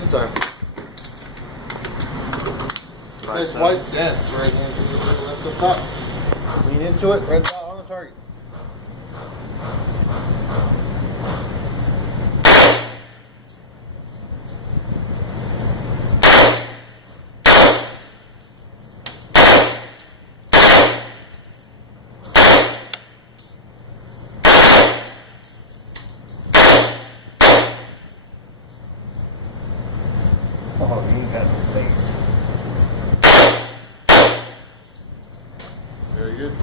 Good time. This white's dense right here. Lift up top. Lean into it, red dot on the target. Oh, you got no face. Very good.